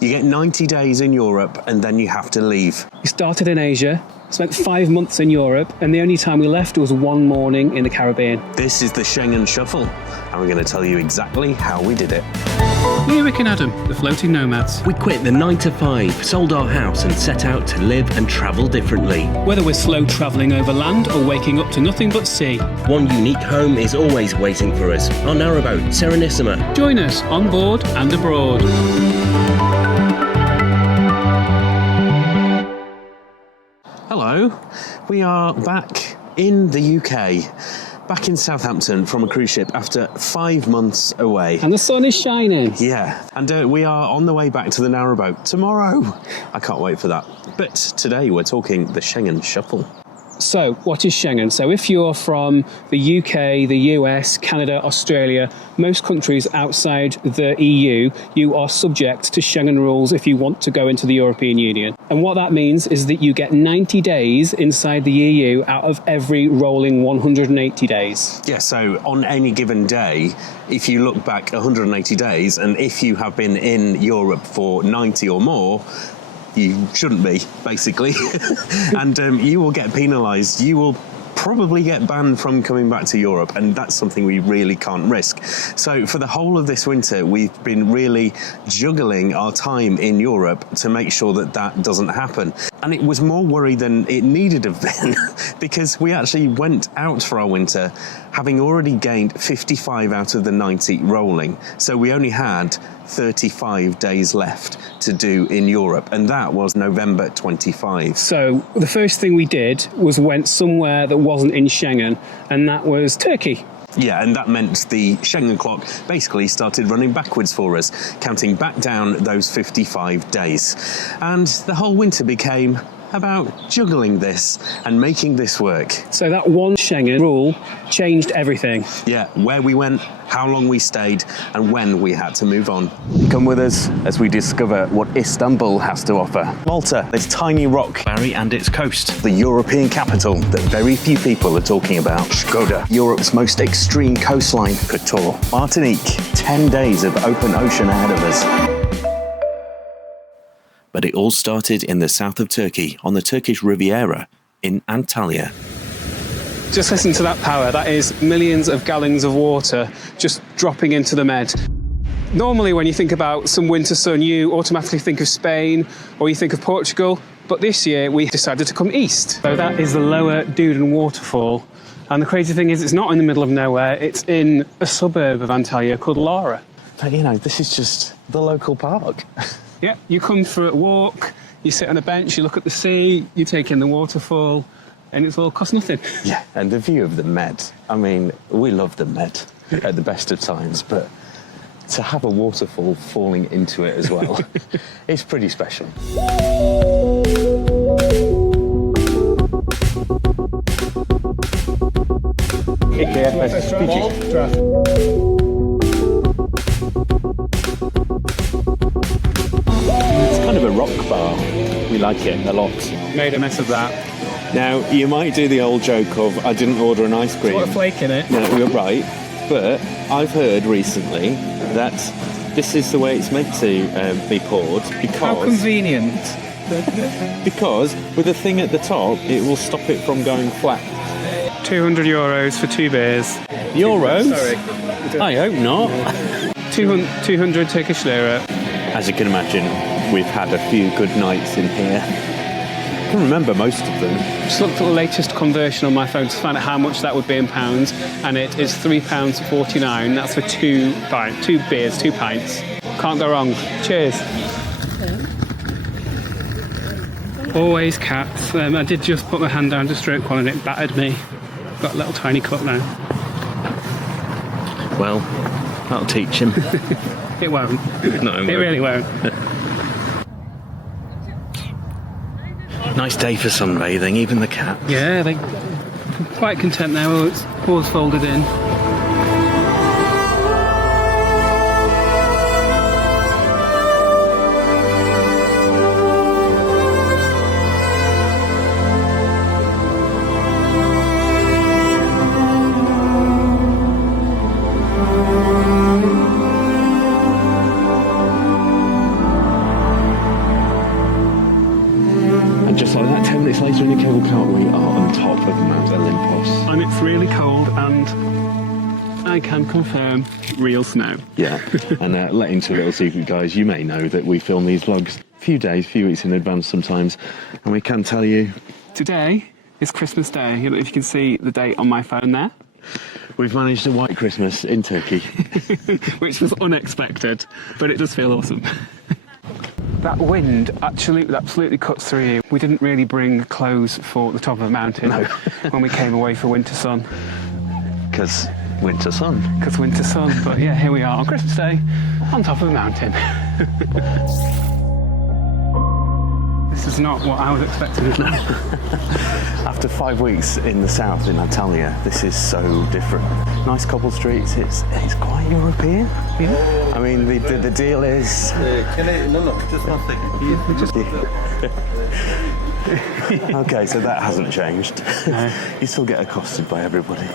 You get 90 days in Europe and then you have to leave. We started in Asia, spent 5 months in Europe, and the only time we left was one morning in the Caribbean. This is the Schengen Shuffle, and we're going to tell you exactly how we did it. We're Rick and Adam, the floating nomads. We quit the 9 to 5, sold our house and set out to live and travel differently. Whether we're slow travelling over land or waking up to nothing but sea. One unique home is always waiting for us, our narrowboat, Serenissima. Join us on board and abroad. Hello, we are back in the UK. Back in Southampton from a cruise ship after 5 months away. And the sun is shining. Yeah, and we are on the way back to the narrowboat tomorrow. I can't wait for that. But today we're talking the Schengen Shuffle. So, what is Schengen? So if you're from the UK, the US, Canada, Australia, most countries outside the EU, you are subject to Schengen rules if you want to go into the European Union. And what that means is that you get 90 days inside the EU out of every rolling 180 days. Yeah, so on any given day, if you look back 180 days, and if you have been in Europe for 90 or more, you shouldn't be, basically. And you will get penalised. You will probably get banned from coming back to Europe, and that's something we really can't risk. So for the whole of this winter, we've been really juggling our time in Europe to make sure that that doesn't happen. And it was more worry than it needed to have been, because we actually went out for our winter having already gained 55 out of the 90 rolling. So we only had 35 days left to do in Europe, and that was November 25. So the first thing we did was went somewhere that wasn't in Schengen, and that was Turkey. Yeah, and that meant the Schengen clock basically started running backwards for us, counting back down those 55 days. And the whole winter became about juggling this and making this work. So that one Schengen rule changed everything. Yeah, where we went, how long we stayed, and when we had to move on. Come with us as we discover what Istanbul has to offer. Malta, this tiny rock. Bari and its coast. The European capital that very few people are talking about. Shkodër, Europe's most extreme coastline. Kotor, Martinique, 10 days of open ocean ahead of us. But it all started in the south of Turkey, on the Turkish Riviera, in Antalya. Just listen to that power. That is millions of gallons of water just dropping into the Med. Normally when you think about some winter sun, you automatically think of Spain or you think of Portugal. But this year we decided to come east. So that is the lower Duden waterfall. And the crazy thing is it's not in the middle of nowhere. It's in a suburb of Antalya called Lara. But you know, this is just the local park. Yeah, you come for a walk, you sit on a bench, you look at the sea, you take in the waterfall, and it's all cost nothing. Yeah, and the view of the Med. I mean, we love the Med at the best of times, but to have a waterfall falling into it as well, it's pretty special. It's kind of a rock bar. We like it a lot. Made a mess of that. Now, you might do the old joke of, I didn't order an ice cream. Put a flake in it. No, you're right. But I've heard recently that this is the way it's meant to be poured. Because, How convenient. Because with the thing at the top, it will stop it from going flat. €200 for 2 beers. Euros? Sorry. I hope not. 200 Turkish lira. As you can imagine, we've had a few good nights in here. I can remember most of them. Just looked at the latest conversion on my phone to find out how much that would be in pounds, and it is £3.49. That's for 2 beers, 2 pints. Can't go wrong. Cheers. Always cats. I did just put my hand down to stroke one and it battered me. Got a little tiny cut now. Well, that'll teach him. It won't. No, it really won't. Nice day for sunbathing, even the cat. Yeah, they're quite content now. It's paws folded in. just like that, 10 minutes later in the cable car, we are on top of Mount Olympos. And it's really cold, and I can confirm real snow. Yeah, and let into a little secret, guys, you may know that we film these vlogs a few days, a few weeks in advance sometimes, and we can tell you... Today is Christmas Day. I don't know if you can see the date on my phone there. We've managed a white Christmas in Turkey. Which was unexpected, but it does feel awesome. That wind absolutely cuts through you. We didn't really bring clothes for the top of the mountain when we came away for winter sun. Because winter sun. Because winter sun, but yeah, here we are on Christmas Day on top of a mountain. This is not what I was expecting. After 5 weeks in the south, in Antalya, this is so different. Nice cobble streets, it's quite European. Yeah. I mean, the deal is... No, just 1 second. Okay, so that hasn't changed. No. You still get accosted by everybody.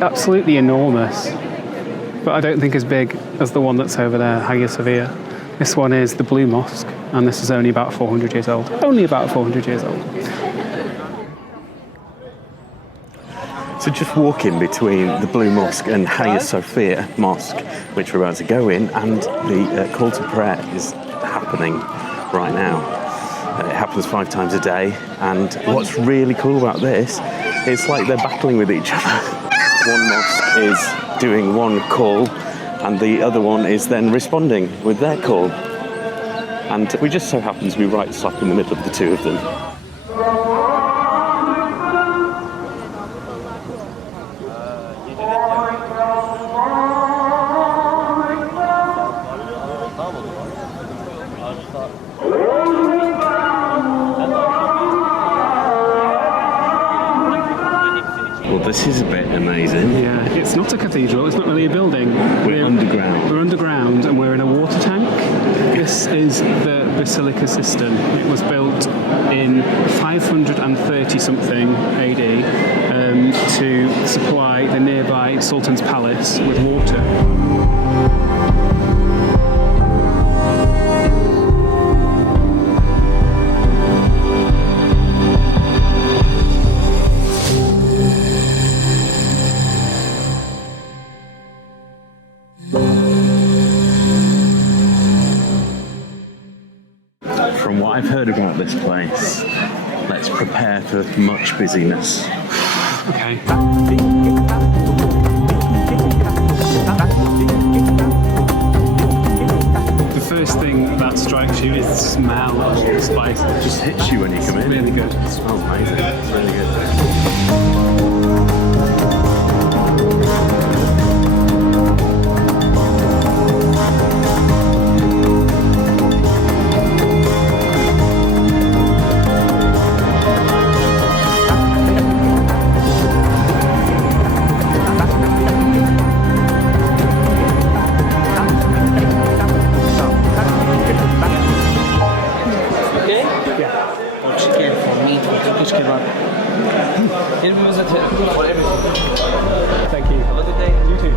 Absolutely enormous, but I don't think as big as the one that's over there, Hagia Sophia. This one is the Blue Mosque, and this is only about 400 years old. Only about 400 years old. So just walking between the Blue Mosque and Hagia Sophia Mosque, which we're about to go in, and the call to prayer is happening right now. It happens 5 times a day, and what's really cool about this, it's like they're battling with each other. One mosque is doing one call, and the other one is then responding with their call. And we just so happen to be right slap in the middle of the two of them. Well, this is a bit amazing. Yeah, it's not a cathedral, it's not really a building. We're underground. We're underground and we're in a water tank. This is the Basilica Cistern. It was built in 530 something AD to supply the nearby Sultan's Palace with water. From what I've heard about this place, let's prepare for much busyness. Okay. The first thing that strikes you is the smell of all the spices. It just hits you when you come in. Really good. It smells amazing. It's really good. Thank you. Have a good day. You too.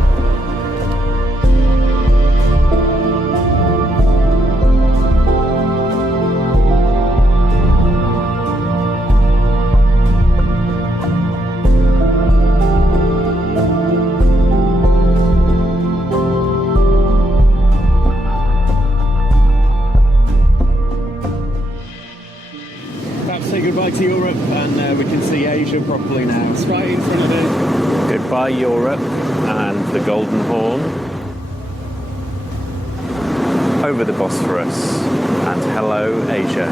About to say goodbye to Europe, and we can see Asia properly now. It's right in front of us. Goodbye Europe and the Golden Horn. Over the Bosphorus, and hello Asia.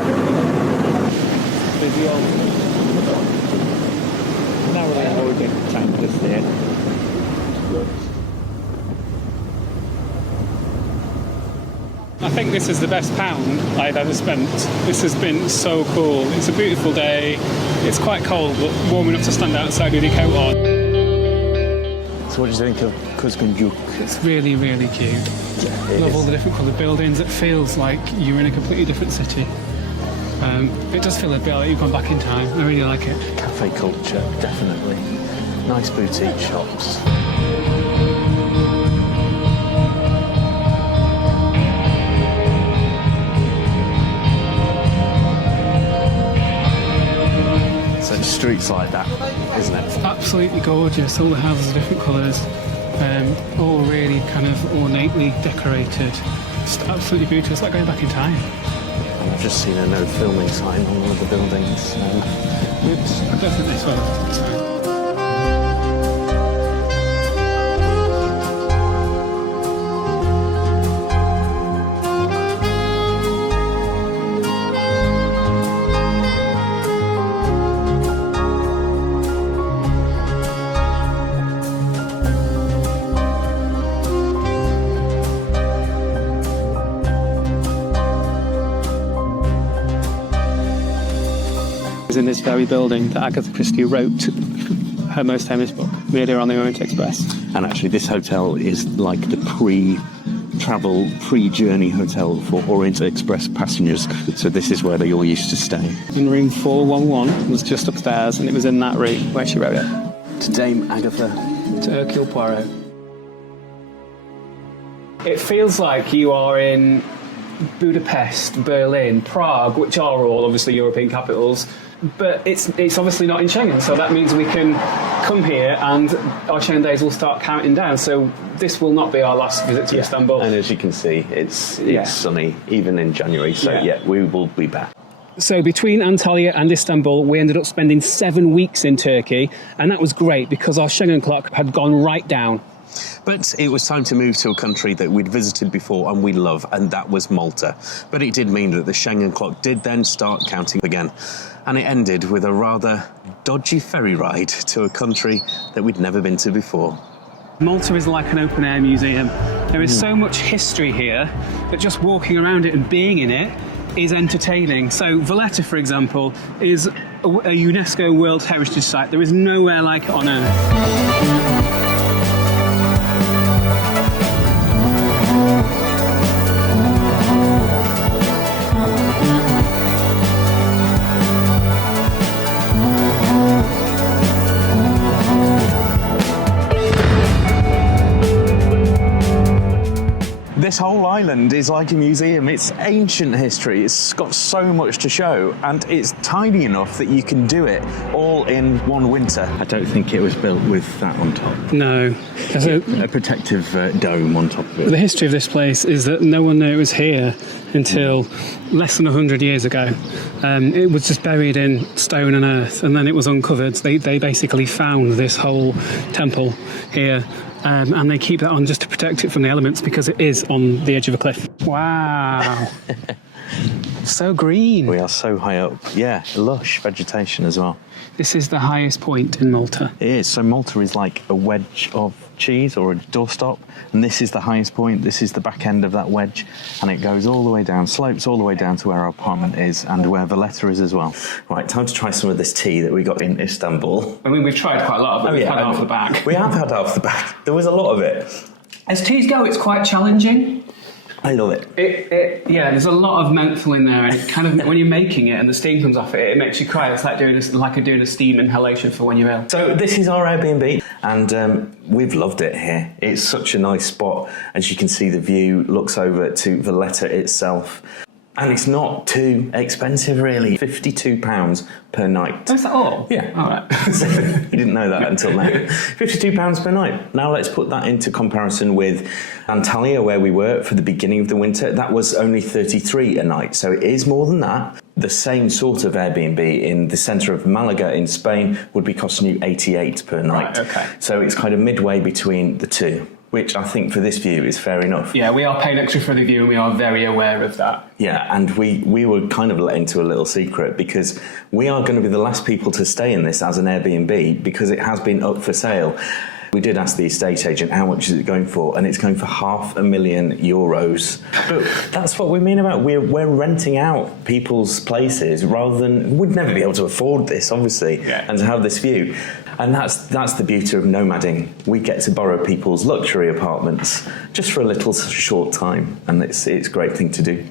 Busy old. Narrowly avoiding tankers there. I think this is the best £1 I've ever spent. This has been so cool. It's a beautiful day. It's quite cold, but warm enough to stand outside with your coat on. So what do you think of Kuzgunjuk? It's really, really cute. Yeah, Love all the different coloured buildings. It feels like you're in a completely different city. It does feel a bit like you've gone back in time. I really like it. Cafe culture, definitely. Nice boutique shops. So streets like that, isn't it? Absolutely gorgeous. All the houses are different colours. All really kind of ornately decorated. Just absolutely beautiful. It's like going back in time. And I've just seen a no filming sign on one of the buildings. Oops, I don't think they saw it. In this very building that Agatha Christie wrote her most famous book, Murder on the Orient Express. And actually, this hotel is like the pre-travel, pre-journey hotel for Orient Express passengers. So this is where they all used to stay. In room 411 was just upstairs, and it was in that room where she wrote it. To Dame Agatha. To Hercule Poirot. It feels like you are in Budapest, Berlin, Prague, which are all obviously European capitals, but it's obviously not in Schengen, so that means we can come here and our Schengen days will start counting down. So this will not be our last visit to Istanbul. And as you can see, it's sunny, even in January, so we will be back. So between Antalya and Istanbul, we ended up spending 7 weeks in Turkey, and that was great because our Schengen clock had gone right down. But it was time to move to a country that we'd visited before and we love, and that was Malta. But it did mean that the Schengen clock did then start counting again. And it ended with a rather dodgy ferry ride to a country that we'd never been to before. Malta is like an open-air museum. There is so much history here that just walking around it and being in it is entertaining. So Valletta, for example, is a UNESCO World Heritage Site. There is nowhere like it on Earth. This whole island is like a museum. It's ancient history. It's got so much to show, and it's tiny enough that you can do it all in one winter. I don't think it was built with that on top. No. There's a protective dome on top of it. The history of this place is that no one knew it was here until less than 100 years ago. It was just buried in stone and earth, and then it was uncovered. They basically found this whole temple here. And they keep that on just to protect it from the elements because it is on the edge of a cliff. Wow. So green. We are so high up. Yeah, lush vegetation as well. This is the highest point in Malta. It is. So Malta is like a wedge of cheese or a doorstop, and this is the highest point. This is the back end of that wedge, and it goes all the way down, slopes all the way down to where our apartment is and where Valletta is as well. Right, time to try some of this tea that we got in Istanbul. I mean, we've tried quite a lot of it. We've had half the back. We have had half the back. There was a lot of it. As teas go, it's quite challenging. I love it. Yeah, there's a lot of menthol in there, and it kind of when you're making it and the steam comes off it, it makes you cry. It's like doing a steam inhalation for when you're ill. So this is our Airbnb, and we've loved it here. It's such a nice spot. As you can see, the view looks over to Valletta itself. And it's not too expensive, really. £52 per night. Oh, is that all? Yeah. All right. So, you didn't know that until now. £52 per night. Now let's put that into comparison with Antalya, where we were for the beginning of the winter. That was only $33 a night, so it is more than that. The same sort of Airbnb in the centre of Malaga in Spain would be costing you $88 per night. Right, okay. So it's kind of midway between the two, which I think for this view is fair enough. Yeah, we are paying extra for the view and we are very aware of that. Yeah, and we were kind of let into a little secret because we are going to be the last people to stay in this as an Airbnb because it has been up for sale. We did ask the estate agent how much is it going for, and it's going for €500,000. But that's what we mean about we're renting out people's places rather than we'd never be able to afford this, obviously, and to have this view. And that's the beauty of nomading. We get to borrow people's luxury apartments just for a little short time, and it's a great thing to do.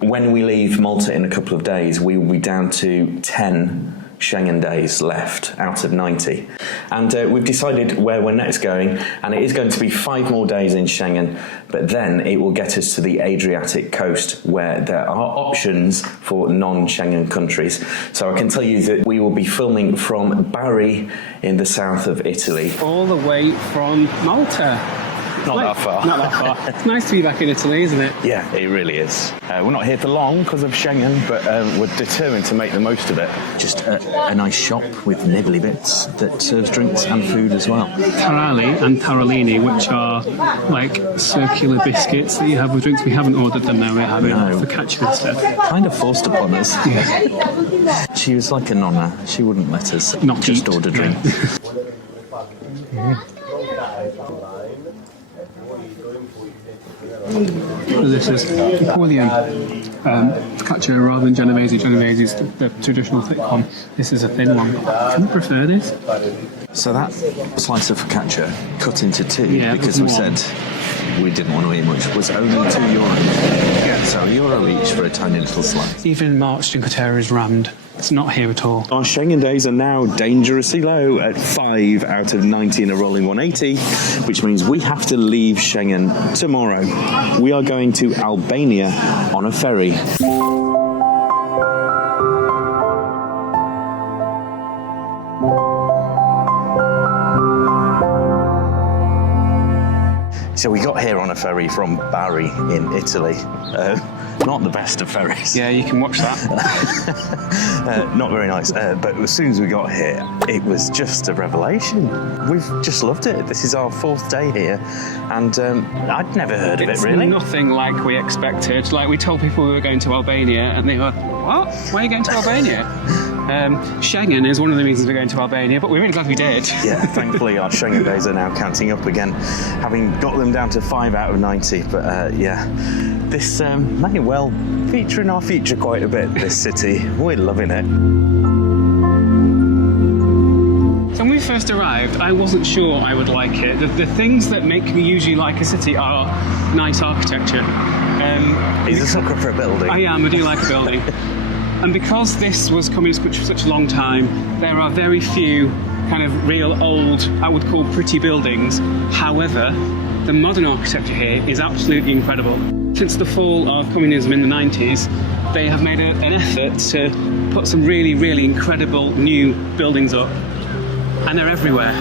When we leave Malta in a couple of days, we will be down to 10 Schengen days left out of 90. And we've decided where we're next going, and it is going to be 5 more days in Schengen, but then it will get us to the Adriatic coast where there are options for non-Schengen countries. So I can tell you that we will be filming from Bari in the south of Italy. All the way from Malta. Not that far. Not that far. It's nice to be back in Italy, isn't it? Yeah, it really is. We're not here for long because of Schengen, but we're determined to make the most of it. Just a nice shop with nibbly bits that serves drinks and food as well. Tarali and taralini, which are like circular biscuits that you have with drinks. We haven't ordered them now, we're having focaccia instead. Kind of forced upon us. Yeah. She was like a nonna. She wouldn't let us Not just eat. order drinks. This is Napoleon focaccia rather than Genovese. Genovese is the traditional thick one. This is a thin one. I kind of prefer this. So that slice of focaccia cut into 2 Yeah, because we one. said we didn't want to eat much was only €2. Yeah. So €1 each for a tiny little slice. Even March Cinqueterre is rammed. It's not here at all. Our Schengen days are now dangerously low at 5 out of 90 in a rolling 180, which means we have to leave Schengen tomorrow. We are going to Albania on a ferry. So we got here on a ferry from Bari in Italy. Not the best of ferries. Yeah, you can watch that. Not very nice. But as soon as we got here, it was just a revelation. We've just loved it. This is our 4th day here, and I'd never heard of it really. It's nothing like we expected. Like, we told people we were going to Albania, and they were, what? Why are you going to Albania? Schengen is one of the reasons we're going to Albania, but we're really glad we did. Yeah, thankfully our Schengen days are now counting up again, having got them down to 5 out of 90. But yeah, this may well feature in our future quite a bit, this city. We're loving it. So when we first arrived, I wasn't sure I would like it. The things that make me usually like a city are nice architecture. He's a sucker for a building. I am, I do like a building. And because this was communist country for such a long time, there are very few kind of real old, I would call pretty buildings. However, the modern architecture here is absolutely incredible. Since the fall of communism in the 90s, they have made an effort to put some really, really incredible new buildings up. And they're everywhere.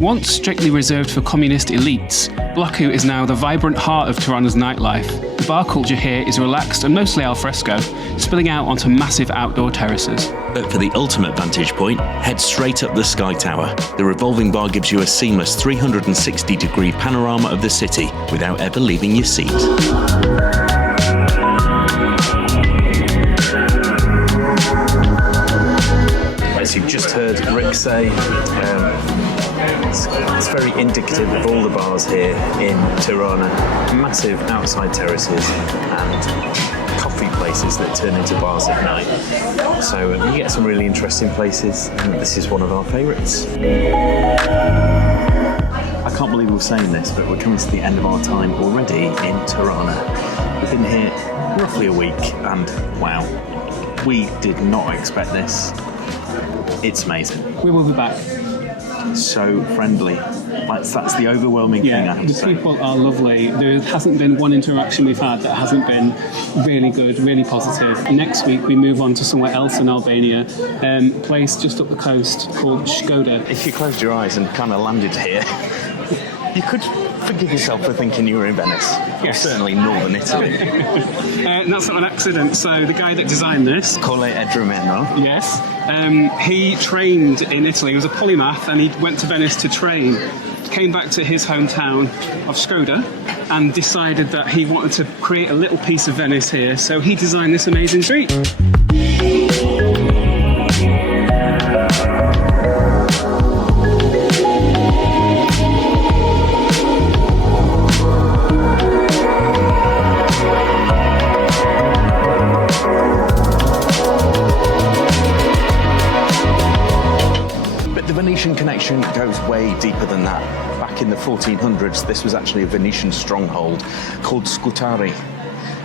Once strictly reserved for communist elites, Bloku is now the vibrant heart of Tirana's nightlife. The bar culture here is relaxed and mostly al fresco, spilling out onto massive outdoor terraces. But for the ultimate vantage point, head straight up the Sky Tower. The revolving bar gives you a seamless 360-degree panorama of the city without ever leaving your seat. As you've just heard Rick say, it's very indicative of all the bars here in Tirana. Massive outside terraces and coffee places that turn into bars at night. So you get some really interesting places, and this is one of our favourites. I can't believe we're saying this, but we're coming to the end of our time already in Tirana. We've been here roughly a week, and wow, we did not expect this. It's amazing. We will be back. So friendly. That's the overwhelming thing I have to the say. people are lovely. There hasn't been one interaction we've had that hasn't been really good, really positive. Next week we move on to somewhere else in Albania, a place just up the coast called Shkodër. If you closed your eyes and kind of landed here, you could forgive yourself for thinking you were in Venice. Or Yes. certainly northern Italy. And that's not an accident. So the guy that designed this, Colle Edromeno. yes, he trained in Italy. He was a polymath, and he went to Venice to train. Came back to his hometown of Shkodër and decided that he wanted to create a little piece of Venice here. So he designed this amazing street. But the Venetian connection goes way deeper deeper than that. Back in the 1400s, this was actually a Venetian stronghold called Scutari,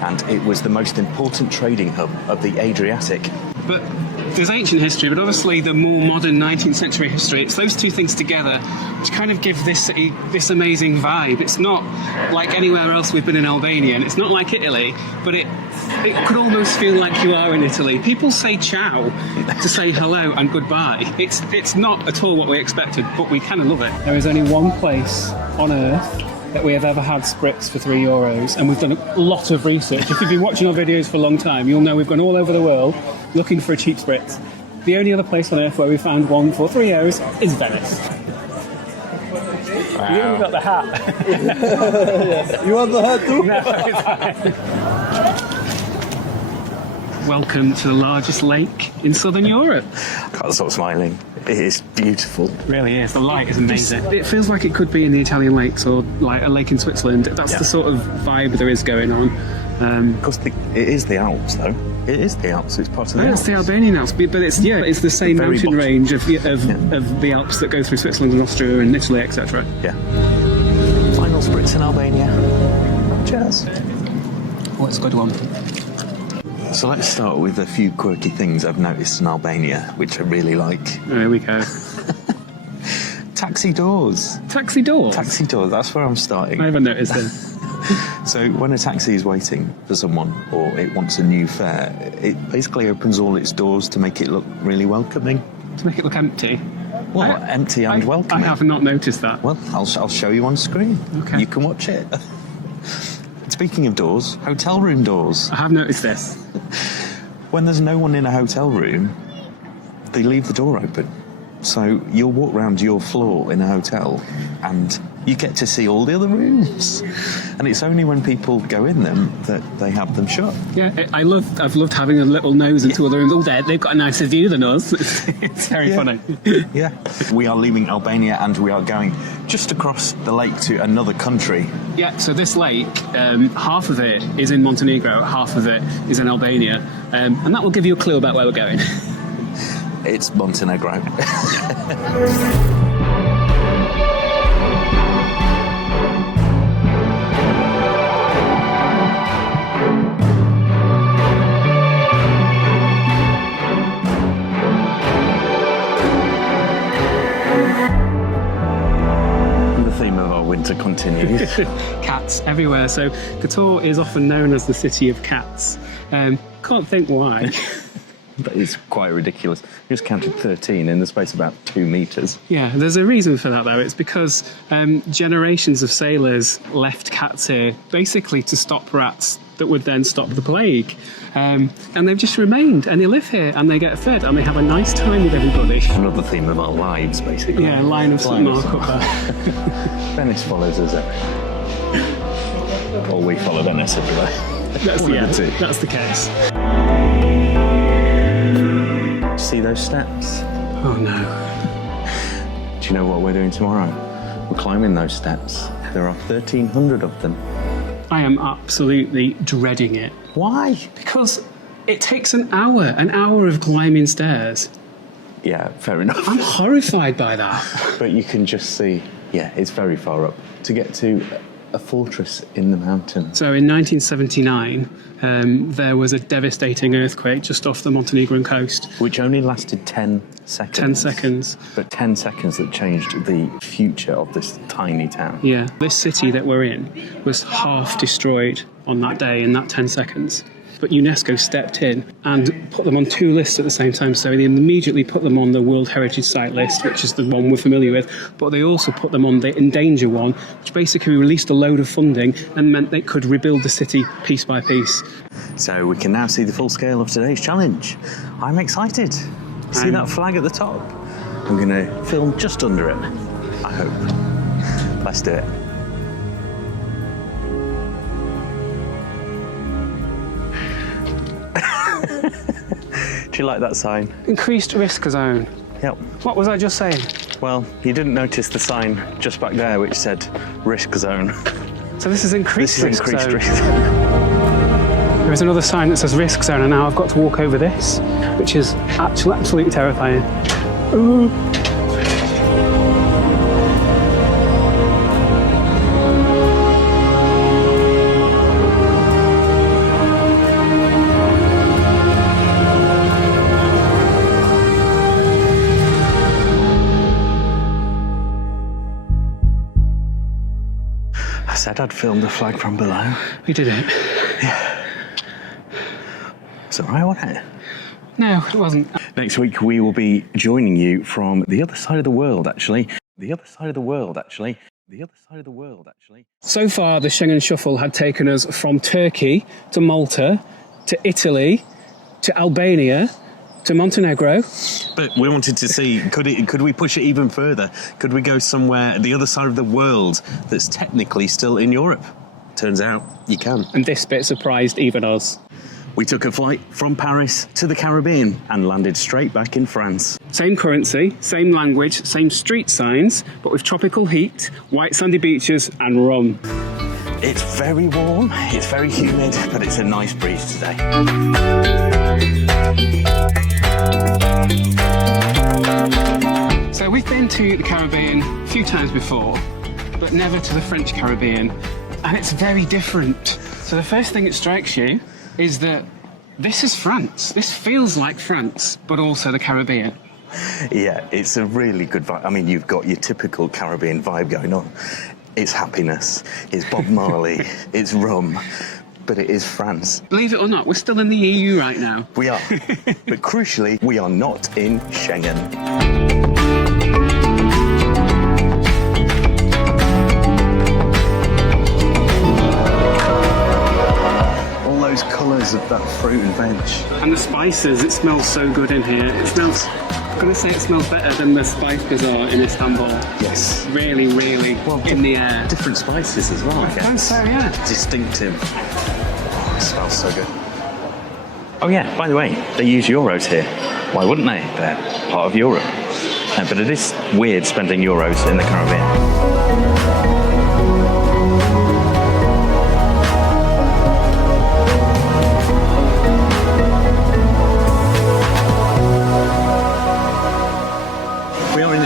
and it was the most important trading hub of the Adriatic. But there's ancient history, but obviously the more modern 19th century history, it's those two things together which kind of give this city this amazing vibe. It's not like anywhere else we've been in Albania, and it's not like Italy, but it could almost feel like you are in Italy. People say ciao to say hello and goodbye. It's not at all what we expected, but we kind of love it. There is only one place on Earth that we have ever had spritz for €3, and we've done a lot of research. If you've been watching our videos for a long time, you'll know we've gone all over the world looking for a cheap spritz. The only other place on Earth where we found one for €3 is Venice. Wow. You even got the hat. You want the hat too? No, it's fine. Welcome to the largest lake in southern Europe. I can't stop smiling. It is beautiful. It really is. The light is amazing. It feels like it could be in the Italian lakes or like a lake in Switzerland. That's the sort of vibe there is going on. Of course, it is the Alps, though. It is the Alps. It's part of the Alps. It's the Albanian Alps, but it's the same The very mountain bottom. range of the Alps that go through Switzerland and Austria and Italy, etc. Yeah. Final spritz in Albania. Cheers. Oh, it's a good one. So let's start with a few quirky things I've noticed in Albania, which I really like. Oh, here we go. Taxi doors. Taxi doors? Taxi doors, that's where I'm starting. I haven't noticed this. So when a taxi is waiting for someone or it wants a new fare, it basically opens all its doors to make it look really welcoming. To make it look empty. Well, empty and welcoming. I have not noticed that. Well, I'll show you on screen. Okay. You can watch it. Speaking of doors, hotel room doors. I have noticed this. When there's no one in a hotel room, they leave the door open. So you'll walk around your floor in a hotel and you get to see all the other rooms. And it's only when people go in them that they have them shut. Yeah, I've loved having a little nose into other rooms. Oh, they've got a nicer view than us. It's very funny. Yeah. We are leaving Albania and we are going just across the lake to another country. Yeah, so this lake, half of it is in Montenegro, half of it is in Albania. And that will give you a clue about where we're going. It's Montenegro. The theme of our winter continues. Cats everywhere. So Kotor is often known as the city of cats. Can't think why. But it's quite ridiculous. We just counted 13 in the space of about 2 metres. Yeah, there's a reason for that though. It's because generations of sailors left cats here basically to stop rats that would then stop the plague. And they've just remained and they live here and they get fed and they have a nice time with everybody. Another theme of our lives, basically. Yeah, line of St. Mark up there. Venice follows us everywhere. Or we follow Venice everywhere. That's the case. See those steps? Oh no. Do you know what we're doing tomorrow? We're climbing those steps. There are 1,300 of them. I am absolutely dreading it. Why? Because it takes an hour of climbing stairs. Yeah, fair enough. I'm horrified by that. But you can just see, yeah, it's very far up. To get to a fortress in the mountains. So in 1979, there was a devastating earthquake just off the Montenegrin coast. Which only lasted 10 seconds. 10 seconds. But 10 seconds that changed the future of this tiny town. Yeah. This city that we're in was half destroyed on that day in that 10 seconds. But UNESCO stepped in and put them on 2 lists at the same time. So they immediately put them on the World Heritage Site list, which is the one we're familiar with, but they also put them on the Endanger one, which basically released a load of funding and meant they could rebuild the city piece by piece. So we can now see the full scale of today's challenge. I'm excited. See that flag at the top? I'm going to film just under it, I hope. Let's do it. Do you like that sign? Increased risk zone. Yep. What was I just saying? Well, you didn't notice the sign just back there which said risk zone. So this is increased risk zone. risk. There is another sign that says risk zone, and now I've got to walk over this, which is absolutely terrifying. Ooh. said I'd filmed the flag from below. We did it. It's all right, wasn't it? No, it wasn't. Next week we will be joining you from the other side of the world, actually. The other side of the world, actually. The other side of the world, actually. So far, the Schengen Shuffle had taken us from Turkey to Malta to Italy to Albania to Montenegro. But we wanted to see, could we push it even further? Could we go somewhere the other side of the world that's technically still in Europe? Turns out you can. And this bit surprised even us. We took a flight from Paris to the Caribbean and landed straight back in France. Same currency, same language, same street signs, but with tropical heat, white sandy beaches and rum. It's very warm, it's very humid, but it's a nice breeze today. So we've been to the Caribbean a few times before, but never to the French Caribbean, and it's very different. So the first thing that strikes you is that this is France. This feels like France, but also the Caribbean. Yeah, it's a really good vibe. I mean, you've got your typical Caribbean vibe going on. It's happiness, it's Bob Marley, it's rum, but it is France. Believe it or not, we're still in the EU right now. We are, but crucially, we are not in Schengen. Colours of that fruit and veg. And the spices, it smells so good in here. It smells, I'm going to say it smells better than the spice bazaar in Istanbul. Yes. Really, really in the air. Different spices as well, I guess. I suppose so, yeah. Distinctive. Oh, it smells so good. Oh yeah, by the way, they use euros here. Why wouldn't they? They're part of Europe. But it is weird spending euros in the Caribbean.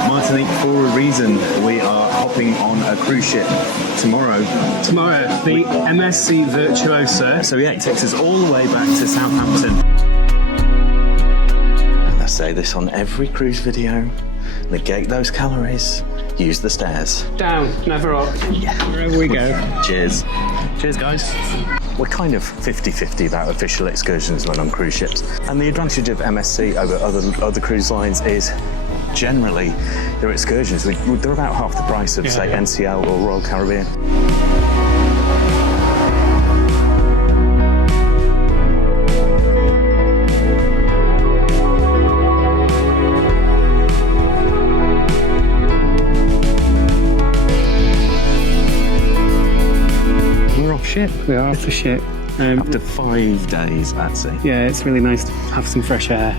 Martinique for a reason. We are hopping on a cruise ship tomorrow. Tomorrow, the MSC Virtuosa. So yeah, it takes us all the way back to Southampton. And I say this on every cruise video. Negate those calories. Use the stairs. Down, never up. Yeah. Wherever we go. Cheers. Cheers, guys. We're kind of 50-50 about official excursions when on cruise ships. And the advantage of MSC over other cruise lines is generally their excursions, they're about half the price of, say, NCL or Royal Caribbean. We're off ship. We are off the ship. After 5 days at sea. Yeah, it's really nice to have some fresh air.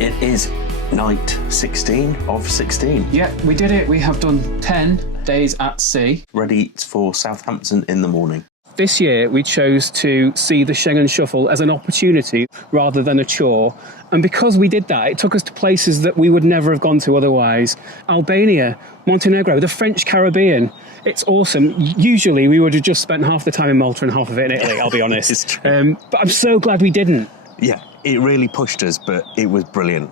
It is night 16 of 16. Yeah, we did it. We have done 10 days at sea. Ready for Southampton in the morning. This year, we chose to see the Schengen Shuffle as an opportunity rather than a chore. And because we did that, it took us to places that we would never have gone to otherwise. Albania, Montenegro, the French Caribbean. It's awesome. Usually, we would have just spent half the time in Malta and half of it in Italy, I'll be honest. It's true. But I'm so glad we didn't. Yeah, it really pushed us, but it was brilliant.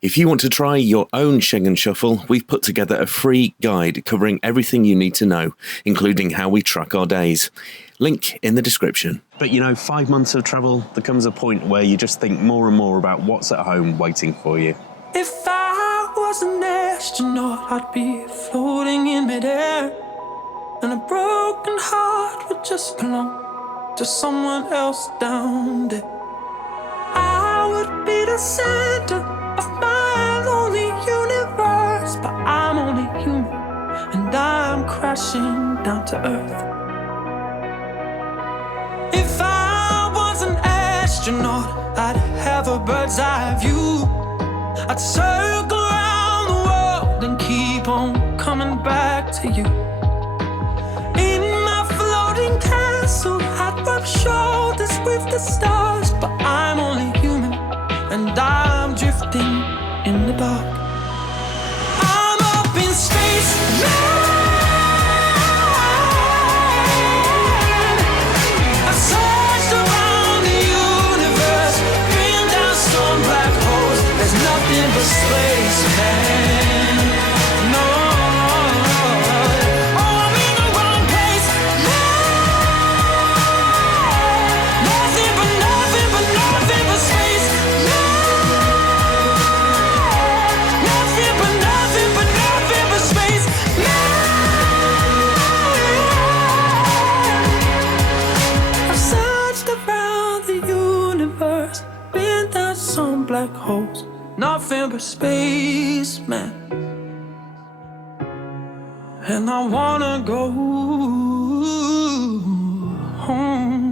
If you want to try your own Schengen Shuffle, we've put together a free guide covering everything you need to know, including how we track our days. Link in the description. But you know, 5 months of travel, there comes a point where you just think more and more about what's at home waiting for you. If I was an astronaut, I'd be floating in midair, and a broken heart would just belong to someone else down there. I would be the center of my lonely universe, but I'm only human, and I'm crashing down to earth. If I was an astronaut, I'd have a bird's eye view. I'd circle around the world and keep on coming back to you. In my floating castle, I'd rub shoulders with the stars, but I'm only human, and I'm drifting in the dark. I'm up in space, man. I've searched around the universe, been down some black holes. There's nothing nothing but spaceman. No, oh, I'm in the wrong place. Nothing but nothing but nothing but space. Nothing but nothing but nothing but space. I've searched around the universe, been down some black holes. Nothing but space, man. And I wanna go home.